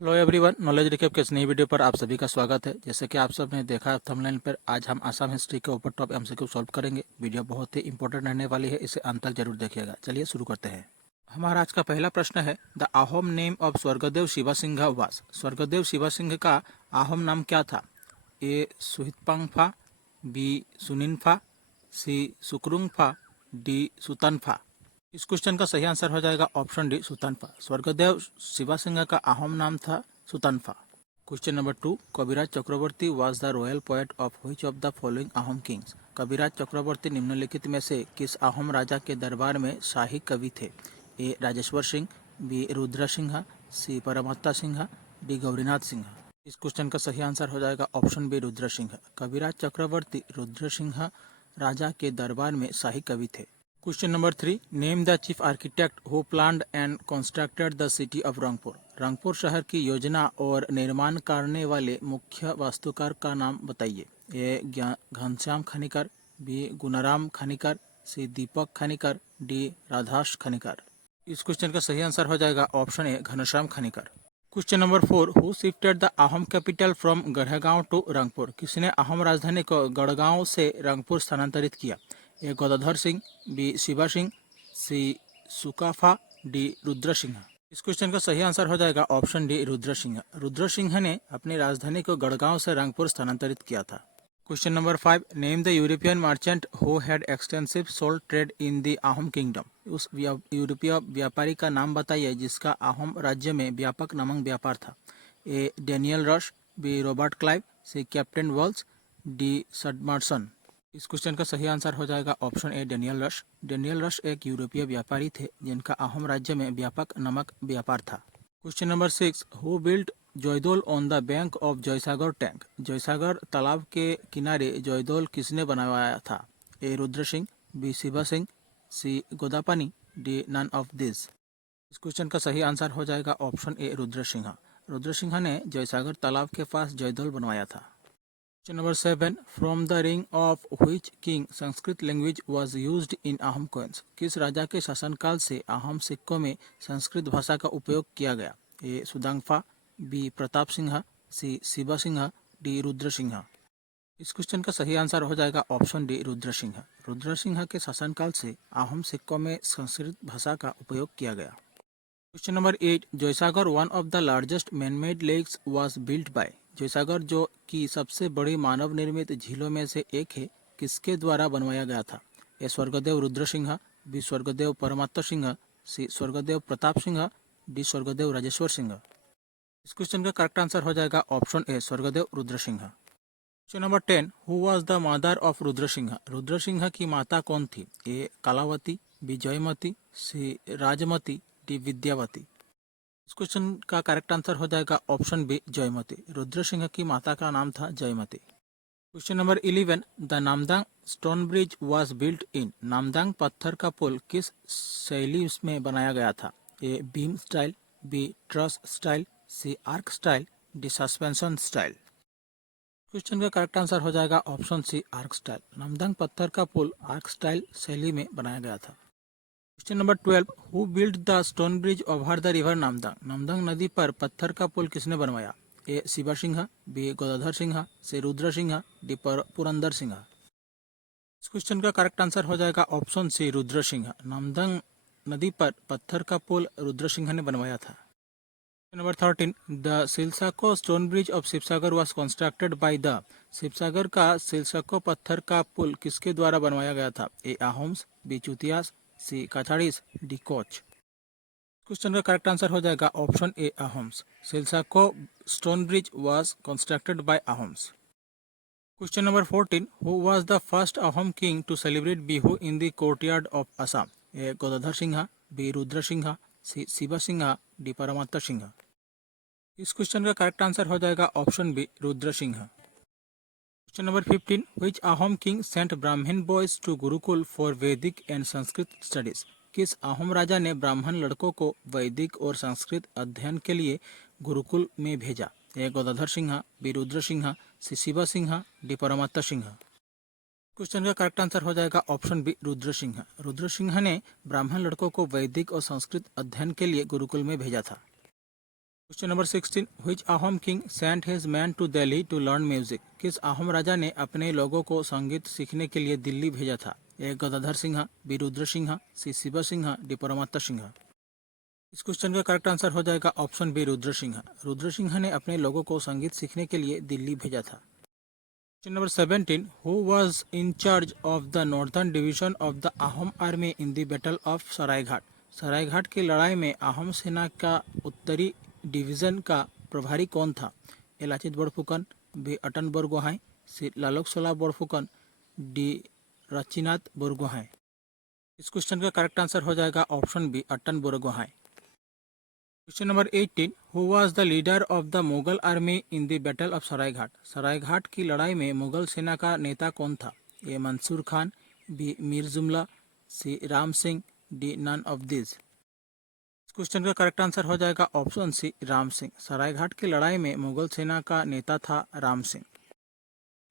Hello everyone, knowledge recap के इस नई वीडियो पर आप सभी का स्वागत है। जैसे कि आप सब ने देखा थंबनेल पर, आज हम आसाम हिस्ट्री के ऊपर टॉप एमसीक्यू सॉल्व करेंगे। वीडियो बहुत ही इंपॉर्टेंट रहने वाली है, इसे अंत तक जरूर देखिएगा। चलिए शुरू करते हैं। हमारा आज का पहला प्रश्न है, the Ahom name of Swargadeo Shiva Singh was. Swargadeo Shiva Singh का आहोम नाम क्या था? A Suhitpangpha, B Sunenpha, C Sukrungpha, D Sutanpha. इस क्वेश्चन का सही आंसर हो जाएगा ऑप्शन डी, सुतनफा। स्वर्गदेव शिवा सिंह का आहोम नाम था Sutanpha. Question number 2, Kaviraj Chakravarti was the royal poet of which of the following Ahom kings. Kaviraj Chakravarti निम्नलिखित में से किस आहोम राजा के दरबार में शाही कवि थे? ए Rajeshwar Singh, B Rudra Singh, C Paramatta Singh, D Gaurinath Singh. इस क्वेश्चन का सही आंसर हो जाएगा ऑप्शन बी, रुद्र सिंह। कविराज चक्रवर्ती रुद्र सिंह राजा के दरबार में शाही कवि थे। Question number 3, name the chief architect who planned and constructed the city of Rangpur. Rangpur शहर की योजना और निर्माण करने वाले मुख्य वास्तुकार का नाम बताइए। A Ghanshyam Khanikar, B Gunaram Khanikar, C Dipak Khanikar, D Radhas Khanikar. इस क्वेश्चन का सही आंसर हो जाएगा option A, Ghanshyam Khanikar. Question number 4, who shifted the Ahom capital from Garhgaon to Rangpur. किसने आहम राजधानी को गढ़गांव से रंगपुर स्थानांतरित किया? A Gadadhar Singh, B Shiva Singh, C Sukapha, D Rudra Singh. इस क्वेश्चन का सही आंसर हो जाएगा ऑप्शन डी, रुद्र सिंह। रुद्र सिंह ने अपनी राजधानी को गढ़गांव से रंगपुर स्थानांतरित किया था। Question number 5, name the European merchant who had extensive salt trade in the आहम किंगडम। उस यूरोपीय व्यापारी का नाम बताइए जिसका आहम राज्य में व्यापक नमक व्यापार था। A Daniel Rush, B Robert Clive, C captain Walls, D Sudmerson. इस क्वेश्चन का सही आंसर हो जाएगा option A, Daniel Rush. Daniel Rush एक यूरोपीय व्यापारी थे जिनका आहम राज्य में व्यापक नमक व्यापार था। Question number 6, who built Joydol on the bank of Joysagar tank. Joysagar तालाब के किनारे जयदोल किसने बनवाया था? A Rudra Singh, B Shiva Singh, C Godapani, D none of this. इस क्वेश्चन का सही आंसर हो जाएगा ऑप्शन ए, रुद्र सिंह। रुद्र सिंह ने जयसागर तालाब के पास जयदोल बनवाया था। क्वेश्चन नंबर 7, फ्रॉम द रिंग of which king Sanskrit language was used in आहम कॉइन्स। किस राजा के शासनकाल से आहम सिक्कों में संस्कृत भाषा का उपयोग किया गया? ए सुदांगफा, B Pratap Singh, C Shiva Singh, D Rudra Singh. इस क्वेश्चन का सही आंसर हो जाएगा ऑप्शन डी, रुद्र सिंह। रुद्र सिंह के शासनकाल से आहम सिक्कों में संस्कृत भाषा का उपयोग किया गया। Question number 8, Jaisagar one of the largest manmade lakes was built by. Jaisagar जो कि सबसे बड़ी मानव निर्मित झीलों में से एक है, किसके द्वारा बनवाया गया था? ए स्वर्गदेव रुद्र सिंह, बी स्वर्गदेव परमात्मा सिंह, सी स्वर्गदेव प्रताप सिंह, डी स्वर्गदेव राजेश्वर सिंह। इस क्वेश्चन का करेक्ट आंसर हो जाएगा option A, Swargadeo Rudra Singh. Question number 10, who was the mother of Rudra Singh. Rudra Singh की माता कौन थी? ए कलावती, बी जयमती, सी राजमती, डी विद्यावती। इस क्वेश्चन का करेक्ट आंसर हो जाएगा ऑप्शन बी, जयमती। रुद्र सिंह की माता का नाम था Jaymati. Question number 11, the Namdang stone bridge was built in. Namdang पत्थर का पुल किस शैली में बनाया गया था? A beam style, B truss style, C arch style, D suspension style. Question का करेक्ट आंसर हो जाएगा option C, arch style. Namdang पत्थर का पुल आर्क स्टाइल शैली में बनाया गया था। Question number 12, who built the stone bridge over the river Namdang. Namdang नदी पर पत्थर का पुल किसने बनवाया? A Shiva Singh, B Gadadhar Singh, C Rudra Singh, D Purandar Singh. इस क्वेश्चन का करेक्ट आंसर हो जाएगा ऑप्शन सी, रुद्र सिंह। नामदांग नदी पर पत्थर का पुल रुद्र सिंह ने बनवाया था। Number 13, the Silsako stone bridge of Sivasagar was constructed by the. Sivasagar का सिलसाको पत्थर का पुल किसके द्वारा बनवाया गया था? A Ahoms, B Chutiyas, C Kacharis, D Koch. Question का करेक्ट आंसर हो जाएगा option A, Ahoms. Silsako stone bridge was constructed by Ahoms. Question number 14, who was the first ahom king to celebrate Bihu in the courtyard of Assam. A Gadadhar Singh, B Rudra Singh, C Shiva Singh, D Paramatma Singh. इस question का correct answer हो जाएगा option B, Rudra Singh. Question number 15, which आहम king Saint ब्राह्मण boys to Gurukul for वैदिक and Sanskrit studies. किस आहम राजा ने ब्राह्मण लड़कों को वैदिक और संस्कृत अध्ययन के लिए गुरुकुल में भेजा? ए Gadadhar Singh, B Rudra Singh, C Shiva Singh, D Paramatma Singh. Question का करेक्ट आंसर हो जाएगा ऑप्शन बी, रुद्र सिंह। रुद्र सिंह ने ब्राह्मण लड़कों को वैदिक और संस्कृत अध्ययन के लिए गुरुकुल में भेजा था। Question number 16, which Ahom king sent his man to Delhi to learn music? किस अहोम राजा ने अपने लोगों को संगीत सीखने के लिए दिल्ली भेजा था? A Gadadhar Singh, B Rudra Singh, C Shiv Singh, D Paramatta Singh. इस क्वेश्चन का करेक्ट आंसर हो जाएगा ऑप्शन बी रुद्र सिंह। रुद्र सिंह ने अपने लोगों को संगीत सीखने के लिए दिल्ली भेजा था। Question number 17, who was in charge of the northern division of the Ahom army in the battle of Saraighat? Saraighat की लड़ाई में अहोम सेना का उत्तरी डिवीजन का प्रभारी कौन था? A Lachit Borphukan, B Atan Borgohain, C Laluksola Borphukan, D Rachinath Borgohain. इस क्वेश्चन का करेक्ट आंसर हो जाएगा option B Atan Borgohain. Question number 18, who was the leader of the Mughal army in the battle of Saraighat? Saraighat की लड़ाई में मुगल सेना का नेता कौन था? A Mansur Khan, B Mir Jumla, C Ram Singh, D none of this. इस क्वेश्चन का करेक्ट आंसर हो जाएगा ऑप्शन सी राम सिंह। सरायघाट की लड़ाई में मुगल सेना का नेता था Ram Singh.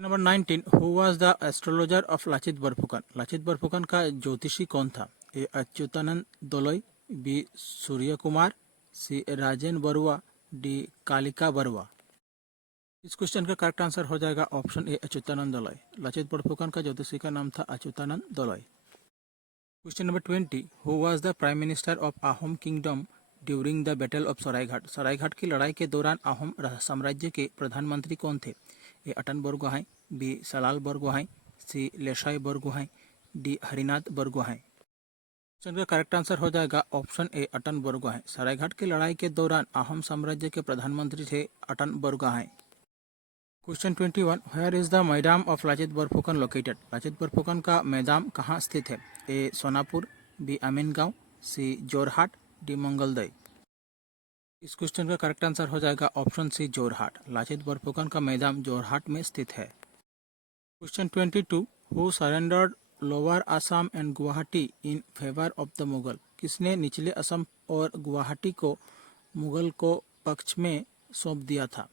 Number 19, who was the astrologer of Lachit Barphukan? Lachit Barphukan का ज्योतिषी कौन था? A Achyutananda Dolai, B Surya Kumar, C Rajen Barua, D Kalika Barua. इस क्वेश्चन का करेक्ट आंसर हो जाएगा ऑप्शन ए अच्युतानंद दोलई। लाचित बरफुकन का ज्योतिषी का नाम था Achyutananda Dolai. Question number 20, who was the prime minister of Ahom kingdom during the battle of Saraighat? Saraighat की लड़ाई के दौरान अहोम साम्राज्य के प्रधानमंत्री कौन थे? A Atan Borgohain, B Salal Borgohain, C Leshai Borgohain, D Harinath Borgohain. Question का करेक्ट आंसर हो जाएगा ऑप्शन ए अटन बोरगोहाई। सरायघाट की लड़ाई के दौरान अहोम साम्राज्य के प्रधानमंत्री थे Atan Borgohain. Question 21, where is the maidan of Lachit Barphukan located? Lachit Barphukan का मैदान कहाँ स्थित है? A Sonapur, B Amingaon, C Jorhat, D Mangaldai. इस क्वेश्चन का करेक्ट आंसर हो जाएगा ऑप्शन सी जोरहाट। लाचित बरफुकन का मैदान जोरहाट में स्थित है। Question 22, who surrendered lower Assam and Guwahati in favour of the Mughal? किसने निचले असम और गुवाहाटी को मुगल को पक्ष में सौंप दिया था?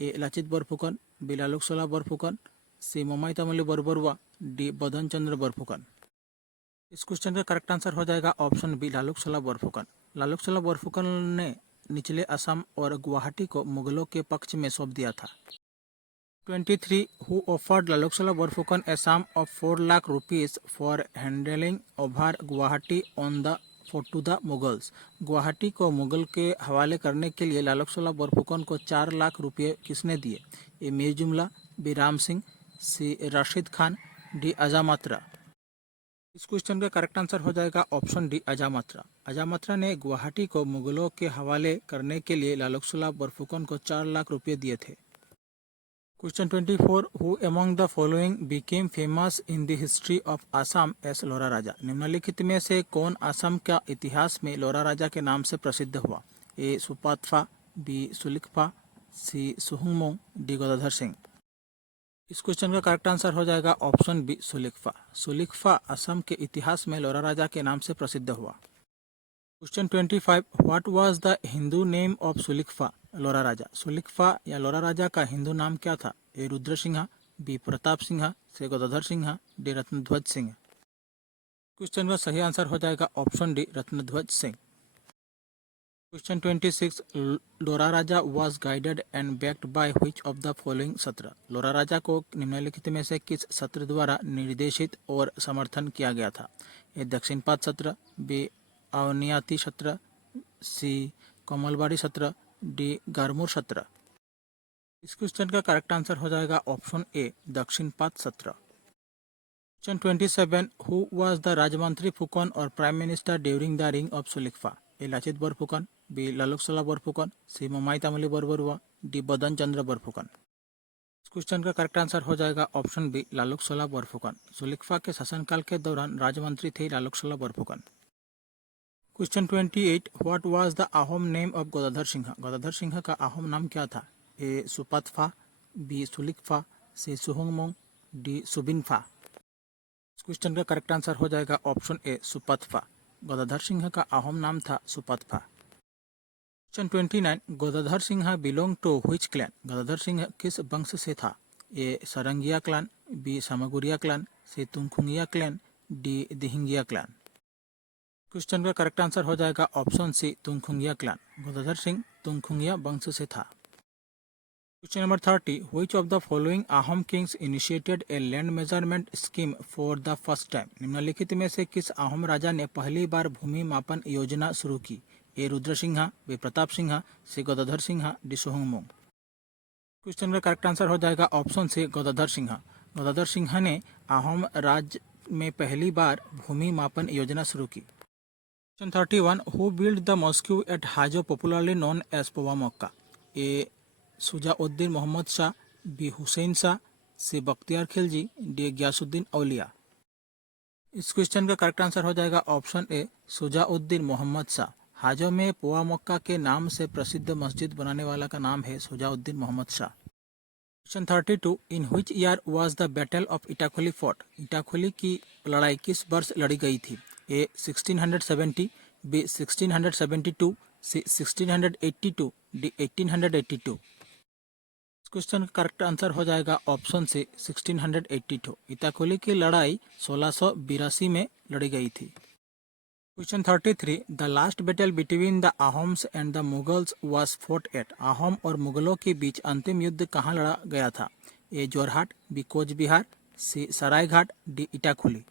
A Lachit Barphukan, B Laluksola Barphukan, C Momai Tamuli Barbarua, D Badan Chandra Borphukan. इस क्वेश्चन का करेक्ट आंसर हो जाएगा ऑप्शन बी लालुकसोला बरफुकन। लालुकसोला बरफुकन ने निचले असम और गुवाहाटी को मुगलों के पक्ष में सौंप दिया था। 23, who offered Laloksola Borfukan a sum of 4 lakh rupees for handling over Guwahati on the to the Mughals? Guwahati को मुगल के हवाले करने के लिए लालुकसोला बरफुकन को 4 लाख रुपये किसने दिए? ए मीर जुमला, बी राम सिंह, सी राशिद खान, डी अजामात्रा। इस क्वेश्चन का करेक्ट आंसर हो जाएगा ऑप्शन डी अजामात्रा। अजामात्रा ने गुवाहाटी को मुगलों के हवाले करने के लिए लालुकसोला बरफुकन को 4 लाख रुपये दिए थे। Question 24, who among the following became famous in the history of Assam as Lora Raja? निम्नलिखित में से कौन असम का इतिहास में लोरा राजा के नाम से प्रसिद्ध हुआ? ए Supatpha, B Sulikpha, C Suhungmung, D Gadadhar Singh. इस क्वेश्चन का करेक्ट आंसर हो जाएगा ऑप्शन बी सुलिकफा। सुलिकफा असम के इतिहास में लोरा राजा के नाम से प्रसिद्ध हुआ। Question 25, what was the Hindu name of Sulikpha Lora Raja? Sulikpha या लोरा राजा का हिंदू नाम क्या था? A Rudra Singh, B Pratap Singh, C Gadadhar Singh, D Ratnadhwaj Singh. Question का सही आंसर हो जाएगा option D Ratnadhwaj Singh. Question 26, Lora Raja was guided and backed by which of the following satra? Lora राजा को निम्नलिखित में से किस सत्र द्वारा निर्देशित और समर्थन किया गया था? ए दक्षिणपात सत्र, बी अवनियाती सत्र, सी कोमलबाड़ी सत्र, डी गारमूर सत्र। इस क्वेश्चन का करेक्ट आंसर हो जाएगा option A Dakshinpat Satra. Question 27, who was the Rajmantri Phukan or prime minister during the रिंग of Sulikpha? A Lachit Barphukan, B Laluksola Barphukan, C Momai Tamuli Barbarua, D Badan Chandra Borphukan. इस क्वेश्चन का करेक्ट आंसर हो जाएगा ऑप्शन बी लालुकसोला बरफुकन। सुलिकफा के शासनकाल के दौरान राजमंत्री थे Laluksola Barphukan. Question 28, what was the Ahom name of Gadadhar Singh? Gadadhar Singh का अहोम नाम क्या था? A Supatpha, B Sulikpha, C Suhungmung, D Subinpha. इस क्वेश्चन का करेक्ट आंसर हो जाएगा ऑप्शन ए सुपातफा। गदाधर सिंह का अहोम नाम था Supatpha. Question 29, Gadadhar Singh belong to which clan? Gadadhar Singh किस वंश से था? A Sarangia clan, B Samaguria clan, C Tungkhungia clan, D Dihingia clan. Question का करेक्ट आंसर हो जाएगा option C Tungkhungia clan. Gadadhar Singh Tungkhungia वंश से था। Question number 30, which of the following Ahom kings initiated a land measurement scheme for the first time? निम्नलिखित में से किस अहोम राजा ने पहली बार भूमि मापन योजना शुरू की? ए Rudra Singh, B Pratap Singh, C Gadadhar Singh, D सोहंगमोंग। Question का करेक्ट आंसर हो जाएगा ऑप्शन सी गदाधर सिंह। गदाधर सिंह ने अहोम राज्य में पहली बार भूमि मापन योजना शुरू की। Question 31, who build the mosque at Hajo popularly known as Powa Mecca? A Sujauddin Mohammad Shah, B Hussain Shah, C Bakhtiyar Khilji, D Ghiyasuddin Auliya. इस क्वेश्चन का करेक्ट आंसर हो जाएगा ऑप्शन ए सुजाउद्दीन मोहम्मद शाह। हाजो में पोवा मक्का के नाम से प्रसिद्ध मस्जिद बनाने वाला का नाम है Sujauddin Mohammad Shah. Question 32, in which year was the battle of Itakhuli fought? Itakhuli की लड़ाई किस वर्ष लड़ी गई थी? A 1670, B 1672, C 1682, D 1882। इस क्वेश्चन का करेक्ट आंसर हो जाएगा ऑप्शन से 1682। इटाखोली की लड़ाई 1682 में लड़ी गई थी। Question 33, the last battle between the Ahoms and the Mughals was fought at? Ahom और मुगलों के बीच अंतिम युद्ध कहाँ लड़ा गया था? ए जोरहाट, बी कोच बिहार, सी सरायघाट, डी इटाखोली।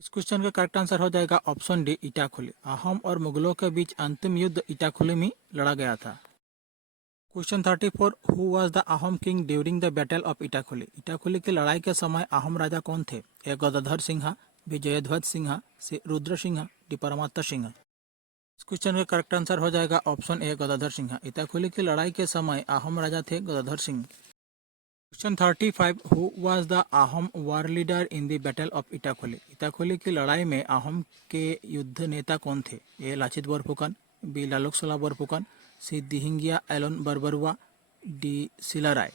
इस क्वेश्चन का करेक्ट आंसर हो जाएगा ऑप्शन डी इटाखोली। अहोम और मुगलों के बीच अंतिम युद्ध इटाखोली में लड़ा गया था। Question 34, who was the Ahom king during the battle of Itakhuli? Itakhuli की लड़ाई के समय अहोम राजा कौन थे? A Gadadhar Singh, B Jayadhwaj Singh, C Rudra Singh, D Paramatta Singh. इस क्वेश्चन का करेक्ट आंसर हो जाएगा ऑप्शन ए गदाधर सिंह। इटाखोली की लड़ाई के समय अहोम राजा थे Gadadhar Singh. Question 35, who was the Ahom war leader in the battle of Itakhuli? Itakhuli की लड़ाई में अहोम के युद्ध नेता कौन थे? A Lachit Borphukan, B Laluksola Borphukan, C Dihingia Alon Barbarua, D Silarai.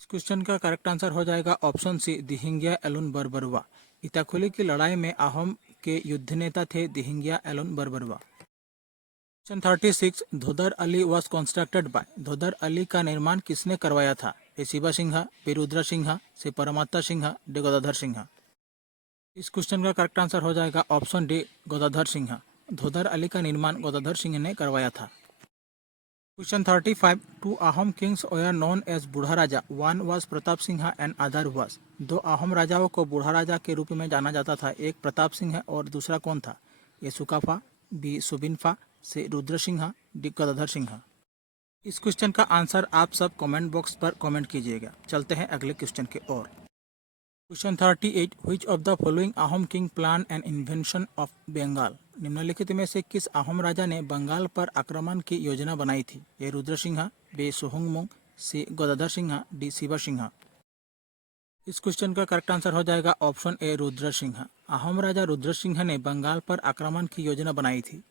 इस क्वेश्चन का करेक्ट आंसर हो जाएगा ऑप्शन सी दिहिंगिया एलोन बरबरुआ। इटाखोली की लड़ाई में अहोम के युद्ध नेता थे Dihingia Alon Barbarua. Question 36, Dhodar Ali was constructed by? Dhodar Ali का निर्माण किसने करवाया था? A Shiva Singh, B Rudra Singh, C Paramatta Singh, D Gadadhar Singh. इस क्वेश्चन का करेक्ट आंसर हो जाएगा ऑप्शन डी गदाधर सिंह। धोदर अली का निर्माण गदाधर सिंह ने करवाया था। Question 35, two Ahom kings were known as Burha Raja, one was Pratap Singh and other was? दो अहोम राजाओं को बूढ़ा राजा के रूप में जाना जाता था, एक प्रताप सिंह है और दूसरा कौन था? ए सुकाफा, बी सुबिनफा, से रुद्र सिंह, डी गदाधर सिंह। इस क्वेश्चन का आंसर आप सब कमेंट बॉक्स पर कमेंट कीजिएगा। चलते हैं अगले क्वेश्चन के ओर। Question 38, which of the following Ahom king plan and invention of Bengal? निम्नलिखित में से किस अहोम राजा ने बंगाल पर आक्रमण की योजना बनाई थी? A Rudra Singh, B Suhungmung, C Gadadhar Singh, D Shiva Singh. इस क्वेश्चन का करेक्ट आंसर हो जाएगा ऑप्शन ए रुद्र सिंह। अहोम राजा रुद्र सिंह ने बंगाल पर आक्रमण की योजना बनाई थी।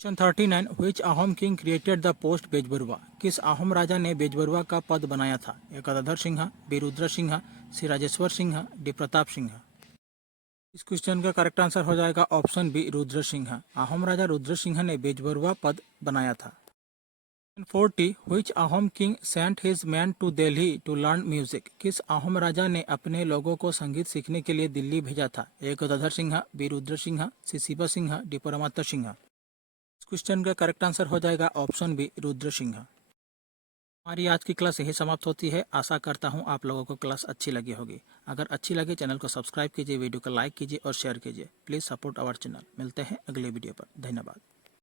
Question 39, which Ahom king created the post Bezbarua? किस अहोम राजा ने बेजबरुआ का पद बनाया था? A Gadadhar Singh, B Rudra Singh, C Rajeshwar Singh, D Pratap Singh. इस क्वेश्चन का करेक्ट आंसर हो जाएगा ऑप्शन बी रुद्र सिंह। अहोम राजा रुद्र सिंह ने बेजबरुआ पद बनाया था। 40, which Ahom king sent his man to Delhi to learn music? किस अहोम राजा ने अपने लोगों को संगीत सीखने के लिए दिल्ली भेजा था? A Gadadhar Singh, B Rudra Singh, C Shiva Singh, D Paramatta Singh. Question का करेक्ट आंसर हो जाएगा ऑप्शन बी रुद्र सिंह। हमारी आज की क्लास यही समाप्त होती है। आशा करता हूँ आप लोगों को क्लास अच्छी लगी होगी। अगर अच्छी लगे चैनल को सब्सक्राइब कीजिए, वीडियो को लाइक कीजिए और शेयर कीजिए। Please support our channel. मिलते हैं अगले वीडियो पर। धन्यवाद।